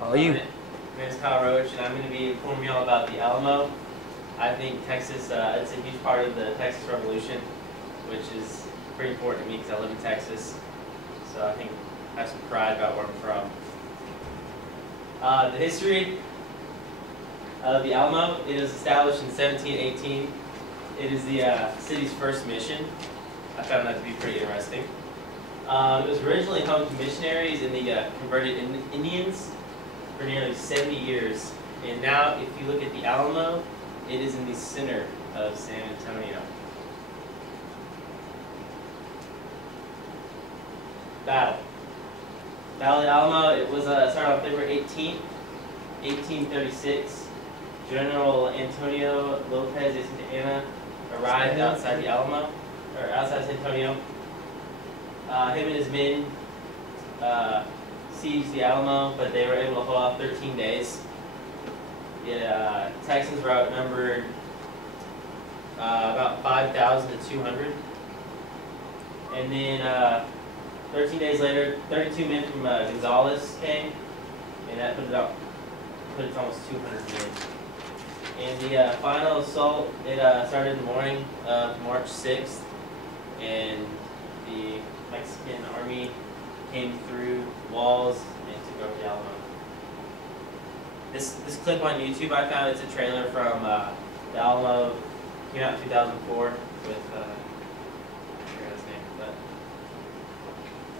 How are you? My name is Kyle Roach, and I'm going to be informing you all about the Alamo. I think Texas, it's a huge part of the Texas Revolution, which is pretty important to me because I live in Texas. So I think I have some pride about where I'm from. The history of the Alamo, it was established in 1718. It is the city's first mission. I found that to be pretty interesting. It was originally home to missionaries and the converted Indians for nearly 70 years. And now, if you look at the Alamo, it is in the center of San Antonio. Battle of the Alamo, it was started on February 18th, 1836. General Antonio Lopez de Santa Anna arrived outside the Alamo, or outside San Antonio. Him and his men sieged the Alamo, but they were able to hold off 13 days. The Texans were outnumbered about 5,000 to 200. And then 13 days later, 32 men from Gonzales came, and that put it almost 200 men. And the final assault, it started in the morning of March 6th, and the Mexican army came through walls and took over the Alamo. This clip on YouTube I found, it's a trailer from the Alamo, came out in 2004 with, I forgot his name,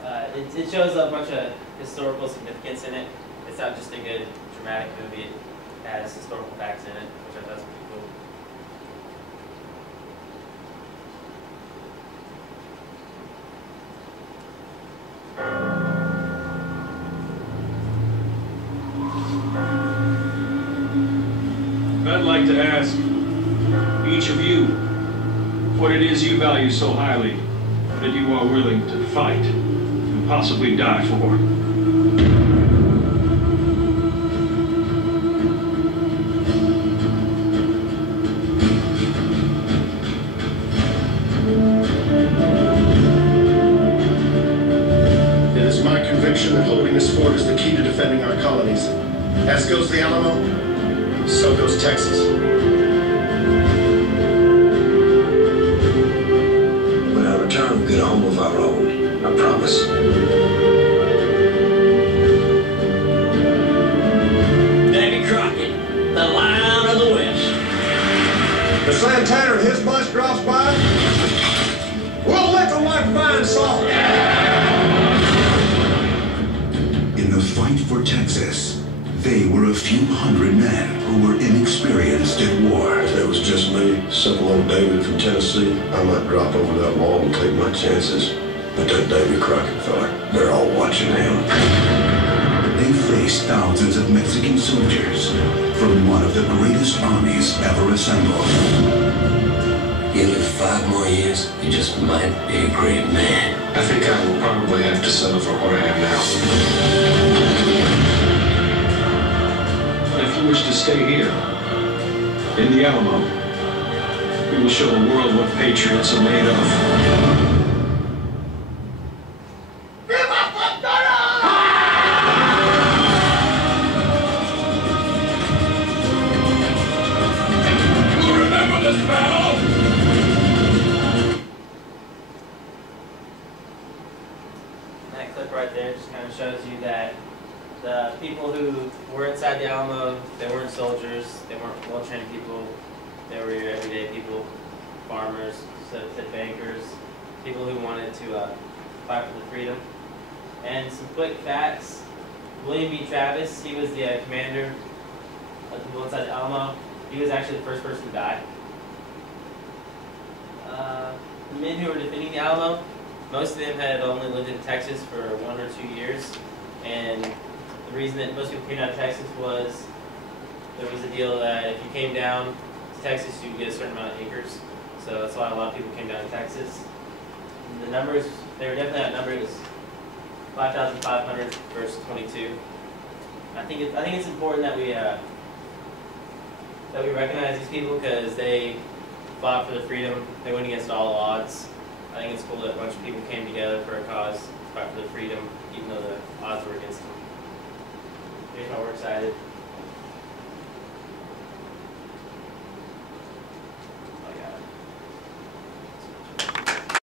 but it shows a bunch of historical significance in it. It's not just a good dramatic movie, it has historical facts in it, which I thought was pretty cool. I'd like to ask each of you what it is you value so highly that you are willing to fight and possibly die for. It is my conviction that holding this fort is the key to defending our colonies. As goes the Alamo, so goes Texas. When I return, we'll get a home of our own. I promise. Davy Crockett, the Lion of the West. If Santana and his bunch drops by, we'll lick them like fine salt. In the fight for Texas, they were a few hundred men who were inexperienced at war. If it was just me, simple old David from Tennessee, I might drop over that wall and take my chances. But that Davy Crockett fella, they're all watching him. They faced thousands of Mexican soldiers from one of the greatest armies ever assembled. You live 5 more years, you just might be a great man. I think I will probably have to settle for what I have now. If you wish to stay here, in the Alamo, we will show the world what patriots are made of. That clip right there just kind of shows you that the people who were inside the Alamo, they weren't soldiers, they weren't well-trained people, they were your everyday people, farmers, bankers, people who wanted to fight for the freedom. And some quick facts: William B. Travis, he was the commander of the people inside the Alamo. He was actually the first person to die. The men who were defending the Alamo, most of them had only lived in Texas for 1 or 2 years, and the reason that most people came down to Texas was there was a deal that if you came down to Texas, you would get a certain amount of acres. So that's why a lot of people came down to Texas. And the numbers, they were definitely outnumbered. It was 5,500 versus 22. I think it's important that we recognize these people because they fought for the freedom. They went against all odds. I think it's cool that a bunch of people came together for a cause, to fight for the freedom, even though the odds were against them. Makes my work excited.